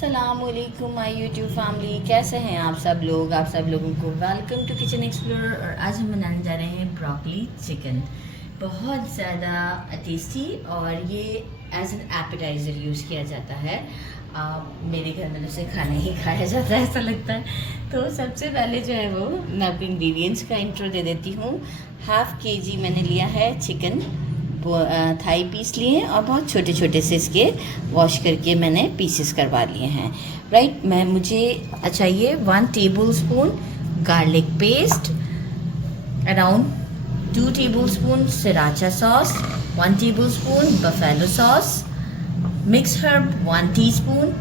अस्सलामुअलैकुम my YouTube family, कैसे हैं आप सब लोग। आप सब लोगों को वेलकम टू किचन एक्सप्लोरर। और आज हम बनाने जा रहे हैं ब्रोकली चिकन। बहुत ज़्यादा टेस्टी और ये एज एन एपेटाइज़र यूज़ किया जाता है। मेरे घर में उसे खाना ही खाया जाता है ऐसा लगता है। तो सबसे पहले जो है वो मैं आपको इंग्रेडिएंट्स का इंट्रो दे देती हूँ। हाफ़ केजी मैंने लिया है चिकन, थाई पीस लिए हैं और बहुत छोटे छोटे से इसके वॉश करके मैंने पीसेस करवा लिए हैं। राइट, मुझे चाहिए 1 tablespoon garlic paste, around 2 tablespoon sriracha sauce, 1 tablespoon buffalo sauce, mix herb 1 teaspoon,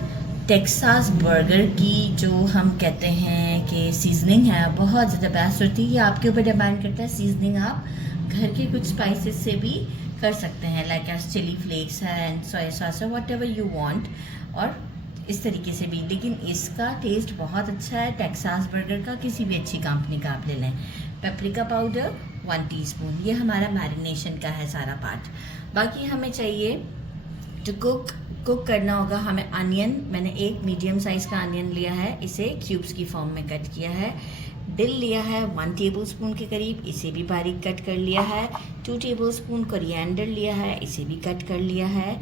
Texas burger की जो हम कहते हैं कि सीजनिंग है बहुत ज़्यादा बेस्ट होती है। ये आपके ऊपर डिपेंड करता है। सीजनिंग आप घर के कुछ स्पाइसेस से भी कर सकते हैं, लाइक एज चिली फ्लेक्स है and soya sauce, what ever you want, और इस तरीके से भी। लेकिन इसका टेस्ट बहुत अच्छा है टेक्सास बर्गर का, किसी भी अच्छी कंपनी का आप ले लें। Paprika powder 1 teaspoon. ये हमारा मैरिनेशन का है सारा पार्ट। बाकी हमें चाहिए जो कुक करना होगा हमें अनियन। मैंने एक मीडियम साइज़ का अनियन लिया है, इसे क्यूब्स की फॉर्म में कट किया है। डिल लिया है 1 टेबलस्पून के करीब, इसे भी बारीक कट कर लिया है। 2 टेबलस्पून कोरिएंडर लिया है, इसे भी कट कर लिया है।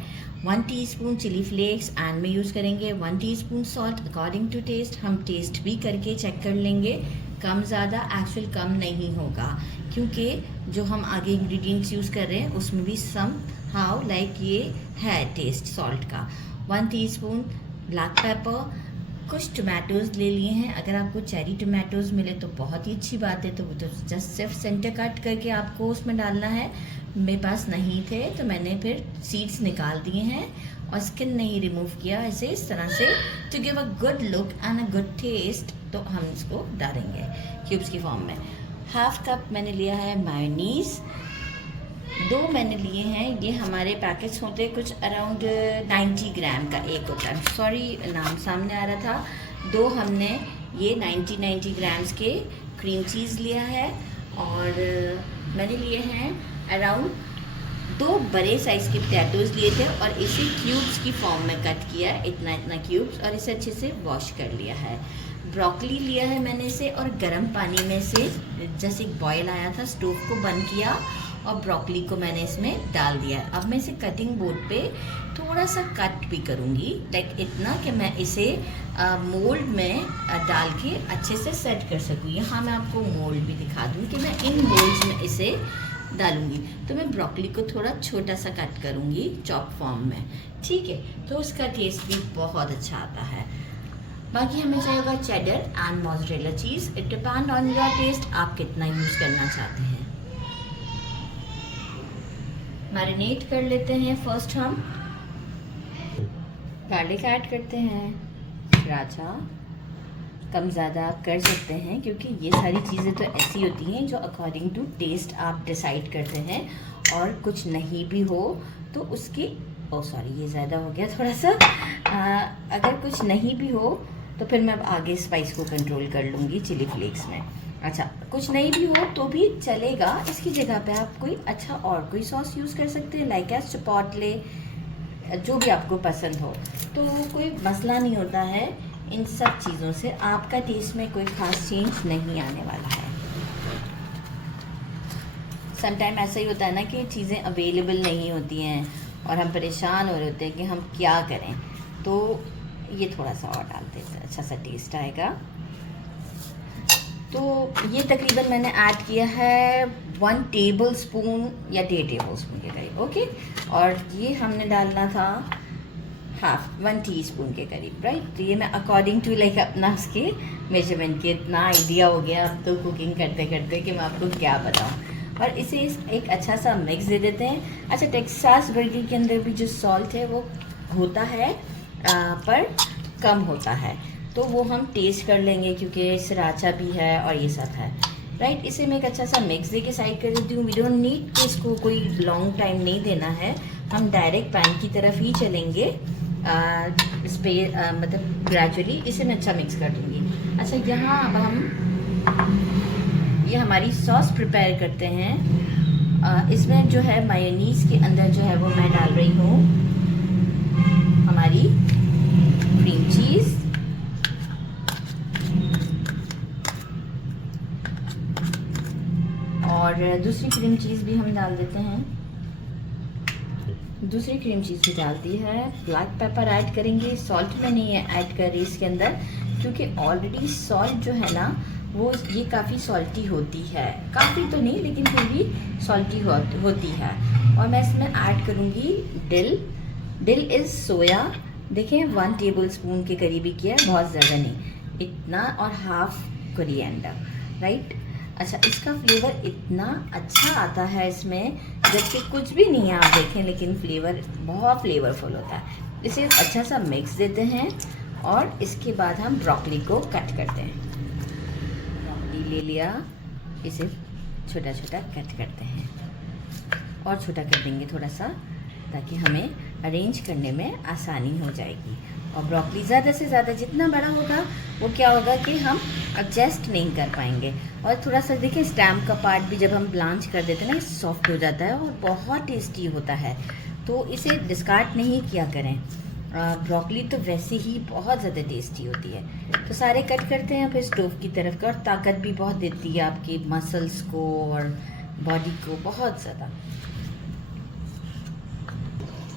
1 टीस्पून चिली फ्लेक्स एंड में यूज़ करेंगे। 1 teaspoon salt according to taste. हम टेस्ट भी करके चेक कर लेंगे, कम ज़्यादा एक्चुअल कम नहीं होगा, क्योंकि जो हम आगे इंग्रेडिएंट्स यूज़ कर रहे हैं उसमें भी सम हाउ लाइक ये है टेस्ट सॉल्ट का। 1 टीस्पून ब्लैक पेपर। कुछ टमाटोज़ ले लिए हैं, अगर आपको चेरी टमाटोज़ मिले तो बहुत ही अच्छी बात है, तो वो तो जस्ट सिर्फ सेंटर कट करके आपको उसमें डालना है। मेरे पास नहीं थे तो मैंने फिर सीड्स निकाल दिए हैं और स्किन नहीं रिमूव किया। ऐसे इस तरह से to give a good look and a good taste तो हम इसको डालेंगे क्यूब्स की फॉर्म में। हाफ कप मैंने लिया है मायोनीज़। 2 मैंने लिए हैं, ये हमारे पैकेट्स होते हैं कुछ अराउंड 90 ग्राम का एक होता है, सॉरी नाम सामने आ रहा था। 2 हमने ये 90 ग्राम्स के क्रीम चीज़ लिया है। और मैंने लिए हैं अराउंड 2 बड़े साइज़ के पोटैटोज़ लिए थे और इसे क्यूब्स की फॉर्म में कट किया, इतना क्यूब्स, और इसे अच्छे से वॉश कर लिया है। ब्रोकली लिया है मैंने इसे और गर्म पानी में से जैसे एक बॉयल आया था स्टोव को बंद किया और ब्रोकली को मैंने इसमें डाल दिया। अब मैं इसे कटिंग बोर्ड पे थोड़ा सा कट भी करूँगी, लाइक इतना कि मैं इसे मोल्ड में डाल के अच्छे से सेट कर सकूँ। यहाँ मैं आपको मोल्ड भी दिखा दूँ कि मैं इन मोल्ड्स में इसे डालूँगी। तो मैं ब्रोकली को थोड़ा छोटा सा कट करूँगी चॉप फॉर्म में, ठीक है, तो उसका टेस्ट भी बहुत अच्छा आता है। बाकी हमें चाहिएगा cheddar and mozzarella cheese. It depend on your taste, आप कितना यूज़ करना चाहते हैं। मैरिनेट कर लेते हैं। फर्स्ट हम गार्लिक ऐड करते हैं, सराचा कम ज़्यादा आप कर सकते हैं, क्योंकि ये सारी चीज़ें तो ऐसी होती हैं जो अकॉर्डिंग टू टेस्ट आप डिसाइड करते हैं। और कुछ नहीं भी हो तो उसकी सॉरी ये ज़्यादा हो गया थोड़ा सा। अगर कुछ नहीं भी हो तो फिर मैं अब आगे स्पाइस को कंट्रोल कर लूँगी चिली फ्लेक्स में। अच्छा, कुछ नहीं भी हो तो भी चलेगा, इसकी जगह पे आप कोई अच्छा और कोई सॉस यूज़ कर सकते हैं, लाइक एज चिपोटले, जो भी आपको पसंद हो। तो कोई मसला नहीं होता है इन सब चीज़ों से, आपका टेस्ट में कोई ख़ास चेंज नहीं आने वाला है। समटाइम ऐसा ही होता है ना कि चीज़ें अवेलेबल नहीं होती हैं और हम परेशान हो रहे होते हैं कि हम क्या करें, तो ये थोड़ा सा और डाल देते हैं, अच्छा सा टेस्ट आएगा। तो ये तकरीबन मैंने ऐड किया है 1 टेबलस्पून या 1.5 टेबलस्पून के करीब, ओके। और ये हमने डालना था 1 टीस्पून के करीब, राइट। तो ये मैं अकॉर्डिंग टू लाइक अपना उसके मेजरमेंट के इतना आइडिया हो गया अब तो कुकिंग करते करते कि मैं आपको क्या बताऊँ। और इसे एक अच्छा सा मिक्स दे देते हैं। अच्छा, टेक्सास बर्गर के अंदर भी जो सॉल्ट है वो होता है पर कम होता है, तो वो हम टेस्ट कर लेंगे क्योंकि सराचा भी है और ये सब है, राइट। इसे मैं एक अच्छा सा मिक्स दे के साइड कर देती हूँ। वी डोंट नीड कि इसको कोई लॉन्ग टाइम नहीं देना है, हम डायरेक्ट पैन की तरफ ही चलेंगे। इस पर मतलब ग्रेजुअली इसे मैं अच्छा मिक्स कर दूँगी। अच्छा, यहाँ अब हम ये हमारी सॉस प्रिपेयर करते हैं। इसमें जो है मायोनीज़ के अंदर जो है वो मैं डाल रही हूँ हमारी क्रीम चीज़। दूसरी क्रीम चीज़ भी हम डाल देते हैं। दूसरी क्रीम चीज़ भी डाल दी है। ब्लैक पेपर ऐड करेंगे। सॉल्ट में नहीं ऐड कर रही इसके अंदर, क्योंकि ऑलरेडी सॉल्ट जो है ना वो ये काफ़ी सॉल्टी होती है, काफ़ी तो नहीं लेकिन फिर भी सॉल्टी होती है। और मैं इसमें ऐड करूँगी डिल। डिल इज़ सोया, देखें 1 टेबल स्पून के करीब ही किया है, बहुत ज़्यादा नहीं, इतना। और हाफ कोरिएंडर, राइट। अच्छा, इसका फ्लेवर इतना अच्छा आता है इसमें, जबकि कुछ भी नहीं है आप देखें, लेकिन फ्लेवर बहुत फ्लेवरफुल होता है। इसे अच्छा सा मिक्स देते हैं और इसके बाद हम ब्रोकली को कट करते हैं। ब्रोकली ले लिया, इसे छोटा छोटा कट करते हैं और छोटा कर देंगे थोड़ा सा, ताकि हमें अरेंज करने में आसानी हो जाएगी। और ब्रोकली ज़्यादा से ज़्यादा जितना बड़ा होगा वो क्या होगा कि हम एडजस्ट नहीं कर पाएंगे। और थोड़ा सा देखिए स्टैम्प का पार्ट भी जब हम ब्लांच कर देते हैं ना, सॉफ्ट हो जाता है और बहुत टेस्टी होता है, तो इसे डिस्कार्ड नहीं किया करें। ब्रोकली तो वैसे ही बहुत ज़्यादा टेस्टी होती है। तो सारे कट करते हैं फिर स्टोव की तरफ का, और ताकत भी बहुत देती है आपके मसल्स को और बॉडी को बहुत ज़्यादा।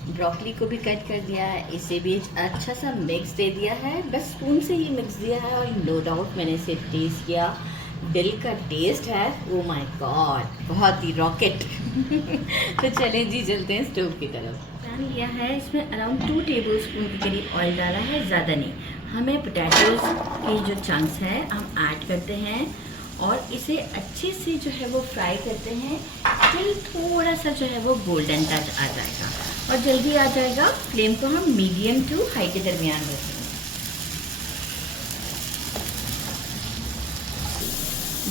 ब्रोकली को भी कट कर दिया है, इसे भी अच्छा सा मिक्स दे दिया है, बस स्पून से ही मिक्स दिया है। और नो डाउट मैंने इसे टेस्ट किया, दिल का टेस्ट है, ओ माय गॉड, बहुत ही रॉकेट। तो चलें जी, चलते हैं स्टोव की तरफ। पैन लिया है, इसमें अराउंड 2 टेबल स्पून के करीब ऑयल डाला है, ज़्यादा नहीं। हमें पोटैटोज़ के जो चंक्स हैं हम ऐड करते हैं और इसे अच्छे से जो है वो फ्राई करते हैं टिल थोड़ा सा जो है वो गोल्डन टच आ जाएगा, और जल्दी आ जाएगा। फ्लेम को हम मीडियम टू हाई के दरमियान रखेंगे।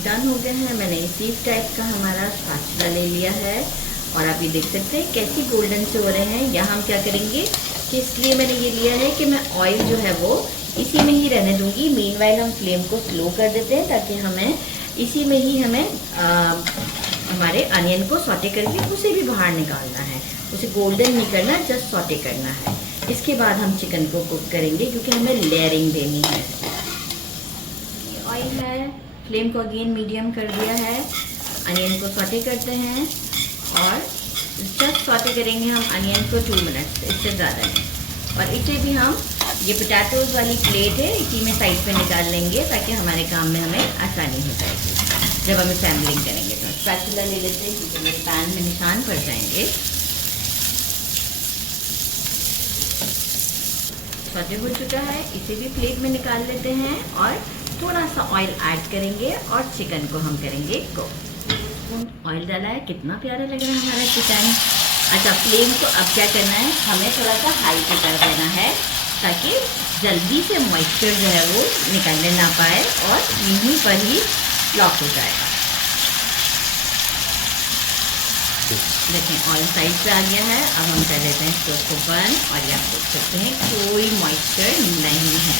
डन हो गया है, मैंने इसी टाइप का हमारा स्पैचुला ले लिया है और आप ये देख सकते हैं कैसी गोल्डन से हो रहे हैं। यहाँ हम क्या करेंगे कि इसलिए मैंने ये लिया है कि मैं ऑयल जो है वो इसी में ही रहने दूंगी। मीनवाइल हम फ्लेम को स्लो कर देते हैं ताकि हमें इसी में ही हमारे अनियन को सॉटे करके उसे भी बाहर निकालना है, उसे गोल्डन नहीं करना, जस्ट सॉटे करना है। इसके बाद हम चिकन को कुक करेंगे क्योंकि हमें लेयरिंग देनी है। ये ऑयल है, फ्लेम को अगेन मीडियम कर दिया है। अनियन को सॉटे करते हैं और जस्ट सॉटे करेंगे हम अनियन को 2 मिनट्स, इससे ज़्यादा नहीं। और इसे भी हम, ये पोटैटोज़ वाली प्लेट है, इसी में साइड पे निकाल लेंगे ताकि हमारे काम में हमें आसानी हो जाएगी जब हम असेंबलिंग करेंगे। तो स्पैचुला ले लेते हैं क्योंकि मेरे पैन में निशान पड़ जाएंगे। सॉटे हो चुका है, इसे भी प्लेट में निकाल लेते हैं और थोड़ा सा ऑयल ऐड करेंगे और चिकन को हम करेंगे कुक। ऑयल डाला है, कितना प्यारा लग रहा है हमारा चिकन। अच्छा, फ्लेम को अब क्या करना है, हमें थोड़ा सा हाई पे कर देना है ताकि जल्दी से मॉइस्चर जो है वो निकलने ना पाए और यहीं पर ही लॉक हो जाएगा। देखें ऑयल साइड पे आ गया है। अब हम कर देते हैं स्टोव को बंद और ये आप देख सकते हैं कोई मॉइस्चर नहीं है।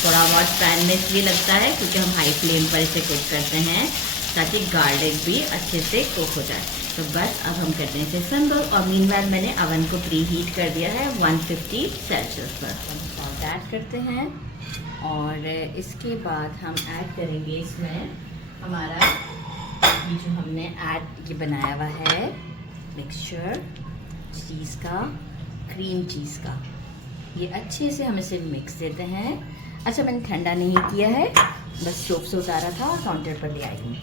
थोड़ा बहुत पैन में इसलिए लगता है क्योंकि हम हाई फ्लेम पर इसे कुक करते हैं ताकि गार्लिक भी अच्छे से कुक हो जाए। तो बस अब हम करते हैं इसे असेंबल। और मीनवाइल मैंने अवन को प्री हीट कर दिया है 150 सेल्सियस पर। हम सॉल्ट ऐड करते हैं और इसके बाद हम ऐड करेंगे इसमें हमारा ये जो हमने ऐड ये बनाया हुआ है मिक्सचर चीज़ का, क्रीम चीज़ का, ये अच्छे से हम इसे मिक्स देते हैं। अच्छा, मैंने ठंडा नहीं किया है, बस स्टोव से उतारा था और काउंटर पर ले आई हूँ।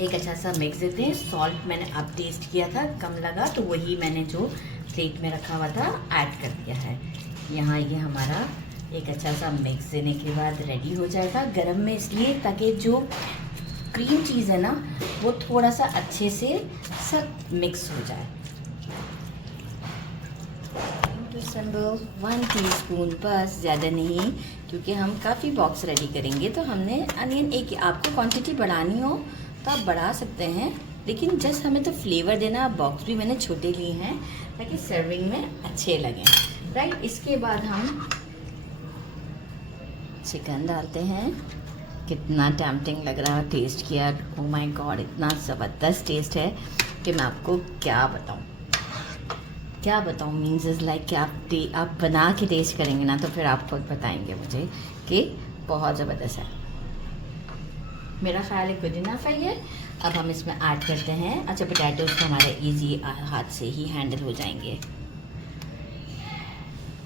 एक अच्छा सा मिक्स देते हैं। सॉल्ट मैंने अब टेस्ट किया था, कम लगा तो वही मैंने जो प्लेट में रखा हुआ था ऐड कर दिया है। यहाँ ये हमारा एक अच्छा सा मिक्स देने के बाद रेडी हो जाएगा। गरम में इसलिए ताकि जो क्रीम चीज़ है ना वो थोड़ा सा अच्छे से सब मिक्स हो जाए। 1 टीस्पून बस, ज़्यादा नहीं, क्योंकि हम काफ़ी बॉक्स रेडी करेंगे। तो हमने अनियन एक, आपको क्वांटिटी बढ़ानी हो तो आप बढ़ा सकते हैं, लेकिन जस्ट हमें तो फ्लेवर देना। बॉक्स भी मैंने छोटे लिए हैं ताकि सर्विंग में अच्छे लगें, राइट। इसके बाद हम चिकन डालते हैं। कितना टेम्पटिंग लग रहा है, टेस्ट किया, ओ माय गॉड, इतना ज़बरदस्त टेस्ट है कि मैं आपको क्या बताऊँ मीन्स इज़ लाइक कि आप बना के टेस्ट करेंगे ना तो फिर आप खुद बताएंगे मुझे कि बहुत ज़बरदस्त है। मेरा ख्याल है गुड इनफ है ये। अब हम इसमें ऐड करते हैं, अच्छा पोटैटोज़ तो हमारे इजी हाथ से ही हैंडल हो जाएंगे।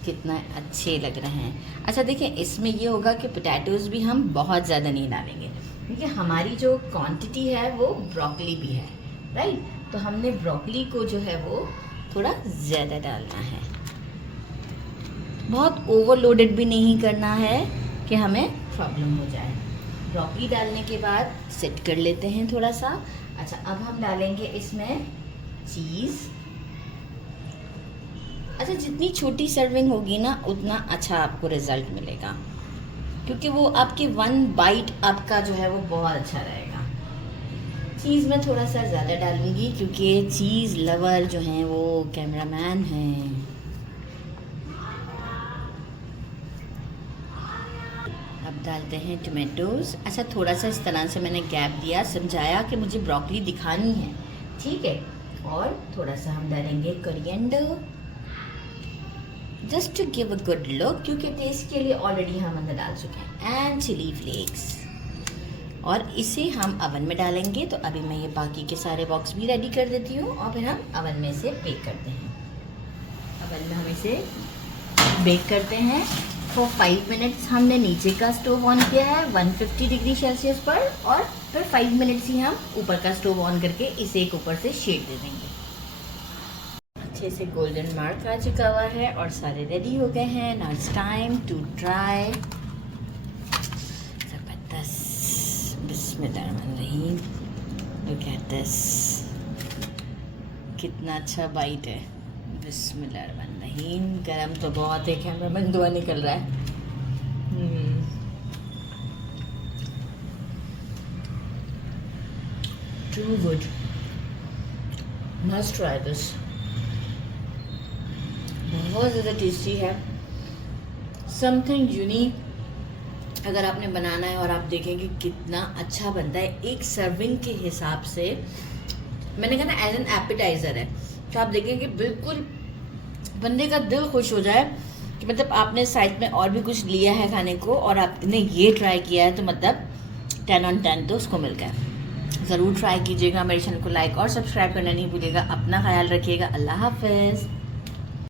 कितना अच्छे लग रहे हैं। अच्छा देखिए, इसमें ये होगा कि पोटैटोज़ भी हम बहुत ज़्यादा नहीं डालेंगे, क्योंकि हमारी जो क्वांटिटी है वो ब्रोकली भी है, राइट। तो हमने ब्रोकली को जो है वो थोड़ा ज़्यादा डालना है, बहुत ओवरलोडेड भी नहीं करना है कि हमें प्रॉब्लम हो जाए। ब्रोकली डालने के बाद सेट कर लेते हैं थोड़ा सा। अच्छा, अब हम डालेंगे इसमें चीज़। अच्छा, जितनी छोटी सर्विंग होगी ना उतना अच्छा आपको रिज़ल्ट मिलेगा, क्योंकि वो आपकी 1 बाइट आपका जो है वो बहुत अच्छा रहेगा। चीज़ मैं थोड़ा सा ज़्यादा डालूँगी क्योंकि चीज़ लवर जो हैं वो कैमरामैन हैं। अब डालते हैं टमाटोज़। अच्छा, थोड़ा सा इस तरह से मैंने गैप दिया, समझाया कि मुझे ब्रोकली दिखानी है, ठीक है। और थोड़ा सा हम डालेंगे coriander, just to give a good look, क्योंकि टेस्ट के लिए ऑलरेडी हम अंदर डाल चुके हैं, एंड चिली फ्लेक्स। और इसे हम अवन में डालेंगे। तो अभी मैं ये बाकी के सारे बॉक्स भी रेडी कर देती हूँ और फिर हम अवन में इसे बेक करते हैं। अवन में हम इसे बेक करते हैं फॉर 5 मिनट्स। हमने नीचे का स्टोव ऑन किया है 150 डिग्री सेल्सियस पर, और फिर 5 मिनट्स ही हम ऊपर का स्टोव ऑन करके इसे एक ऊपर से शेड दे देंगे। अच्छे से गोल्डन मार्क आ चुका हुआ है और सारे रेडी हो गए हैं। Now it's time to try. ज़बरदस्त, बिस्मिल्लाहिर्रहमानिर्रहीम। लुक एट दिस, कितना अच्छा बाइट है। बिस्मिल्लाहिर्रहमानिर्रहीम। गरम तो बहुत है, कैमरामैन धुआं निकल रहा है। Too good, must try this. बहुत ज़्यादा टेस्टी है, समथिंग यूनिक। अगर आपने बनाना है और आप देखेंगे कितना अच्छा बनता है, एक सर्विंग के हिसाब से, मैंने कहा ना एज एन एपेटाइज़र है, तो आप देखेंगे बिल्कुल बंदे का दिल खुश हो जाए कि मतलब आपने साइड में और भी कुछ लिया है खाने को और आपने ये ट्राई किया है, तो मतलब 10 on 10 तो उसको मिल गया। ज़रूर ट्राई कीजिएगा। मेरे चैनल को लाइक और सब्सक्राइब करना नहीं भूलिएगा। अपना ख्याल रखिएगा। अल्लाह हाफ़िज़।